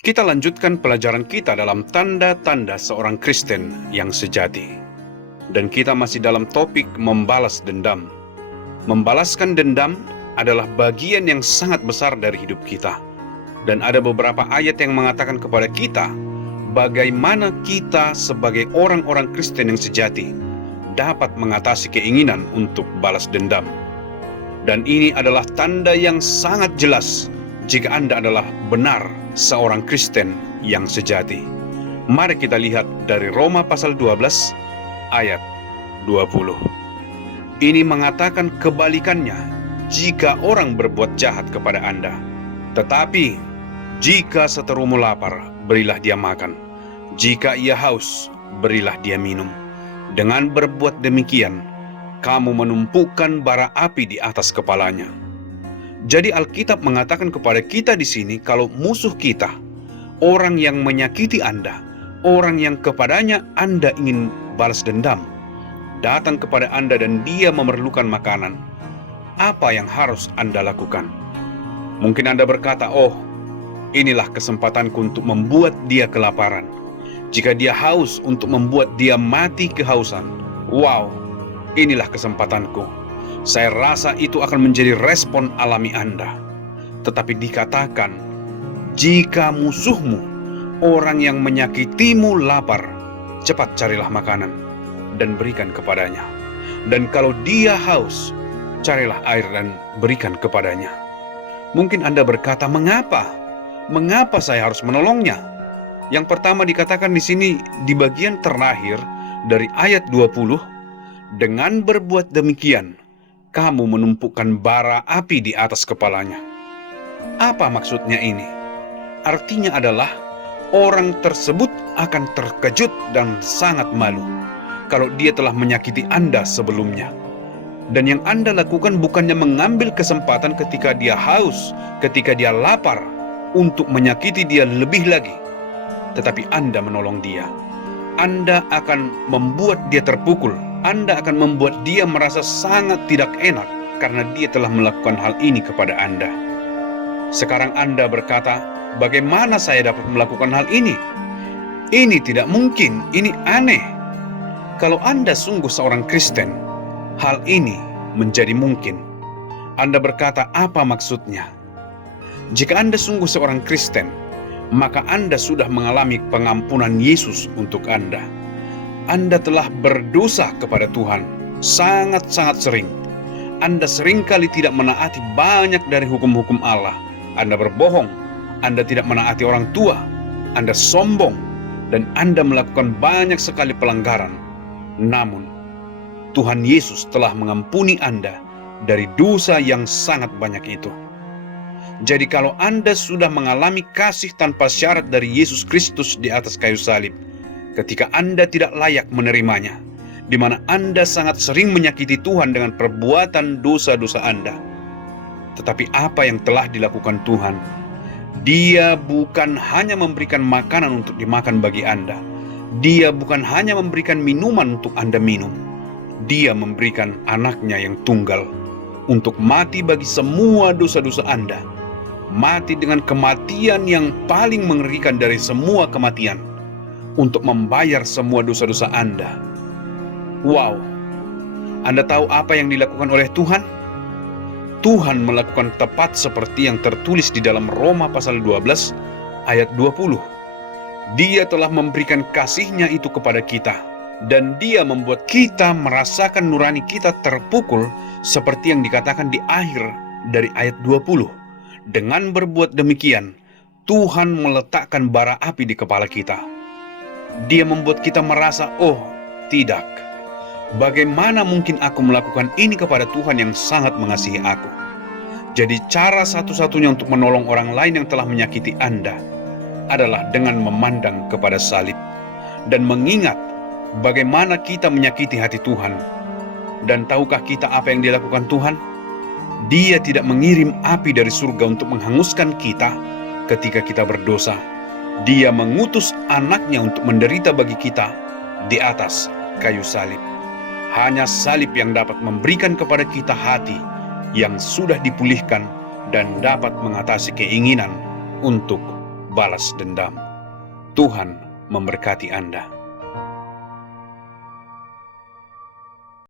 Kita lanjutkan pelajaran kita dalam tanda-tanda seorang Kristen yang sejati. Dan kita masih dalam topik membalas dendam. Membalaskan dendam adalah bagian yang sangat besar dari hidup kita. Dan ada beberapa ayat yang mengatakan kepada kita bagaimana kita sebagai orang-orang Kristen yang sejati dapat mengatasi keinginan untuk balas dendam. Dan ini adalah tanda yang sangat jelas jika Anda adalah benar seorang Kristen yang sejati. Mari kita lihat dari Roma pasal 12 ayat 20. Ini mengatakan kebalikannya, jika orang berbuat jahat kepada Anda. Tetapi jika seterumu lapar, berilah dia makan. Jika ia haus, berilah dia minum. Dengan berbuat demikian, kamu menumpukan bara api di atas kepalanya. Jadi Alkitab mengatakan kepada kita di sini kalau musuh kita, orang yang menyakiti Anda, orang yang kepadanya Anda ingin balas dendam, datang kepada Anda dan dia memerlukan makanan, apa yang harus Anda lakukan? Mungkin Anda berkata, oh, inilah kesempatanku untuk membuat dia kelaparan. Jika dia haus, untuk membuat dia mati kehausan. Wow, inilah kesempatanku. Saya rasa itu akan menjadi respon alami Anda. Tetapi dikatakan, jika musuhmu, orang yang menyakitimu lapar, cepat carilah makanan dan berikan kepadanya. Dan kalau dia haus, carilah air dan berikan kepadanya. Mungkin Anda berkata, mengapa? Mengapa saya harus menolongnya? Yang pertama dikatakan di sini di bagian terakhir dari ayat 20, dengan berbuat demikian, kamu menumpukan bara api di atas kepalanya. Apa maksudnya ini? Artinya adalah orang tersebut akan terkejut dan sangat malu kalau dia telah menyakiti Anda sebelumnya. Dan yang Anda lakukan bukannya mengambil kesempatan ketika dia haus, ketika dia lapar, untuk menyakiti dia lebih lagi. Tetapi Anda menolong dia. Anda akan membuat dia terpukul. Anda akan membuat dia merasa sangat tidak enak karena dia telah melakukan hal ini kepada Anda. Sekarang Anda berkata, bagaimana saya dapat melakukan hal ini? Ini tidak mungkin, ini aneh. Kalau Anda sungguh seorang Kristen, hal ini menjadi mungkin. Anda berkata, apa maksudnya? Jika Anda sungguh seorang Kristen, maka Anda sudah mengalami pengampunan Yesus untuk Anda. Anda telah berdosa kepada Tuhan sangat-sangat sering. Anda seringkali tidak menaati banyak dari hukum-hukum Allah. Anda berbohong, Anda tidak menaati orang tua, Anda sombong, dan Anda melakukan banyak sekali pelanggaran. Namun, Tuhan Yesus telah mengampuni Anda dari dosa yang sangat banyak itu. Jadi kalau Anda sudah mengalami kasih tanpa syarat dari Yesus Kristus di atas kayu salib, ketika Anda tidak layak menerimanya, di mana Anda sangat sering menyakiti Tuhan dengan perbuatan dosa-dosa Anda. Tetapi apa yang telah dilakukan Tuhan? Dia bukan hanya memberikan makanan untuk dimakan bagi Anda. Dia bukan hanya memberikan minuman untuk Anda minum. Dia memberikan anaknya yang tunggal untuk mati bagi semua dosa-dosa Anda. Mati dengan kematian yang paling mengerikan dari semua kematian, untuk membayar semua dosa-dosa Anda. Wow, Anda tahu apa yang dilakukan oleh Tuhan? Tuhan melakukan tepat seperti yang tertulis di dalam Roma pasal 12 ayat 20. Dia telah memberikan kasih-Nya itu kepada kita, dan Dia membuat kita merasakan nurani kita terpukul seperti yang dikatakan di akhir dari ayat 20. Dengan berbuat demikian, Tuhan meletakkan bara api di kepala kita. Dia membuat kita merasa, oh tidak, bagaimana mungkin aku melakukan ini kepada Tuhan yang sangat mengasihi aku? Jadi cara satu-satunya untuk menolong orang lain yang telah menyakiti Anda adalah dengan memandang kepada salib dan mengingat bagaimana kita menyakiti hati Tuhan. Dan tahukah kita apa yang dilakukan Tuhan? Dia tidak mengirim api dari surga untuk menghanguskan kita ketika kita berdosa. Dia mengutus anaknya untuk menderita bagi kita di atas kayu salib. Hanya salib yang dapat memberikan kepada kita hati yang sudah dipulihkan dan dapat mengatasi keinginan untuk balas dendam. Tuhan memberkati Anda.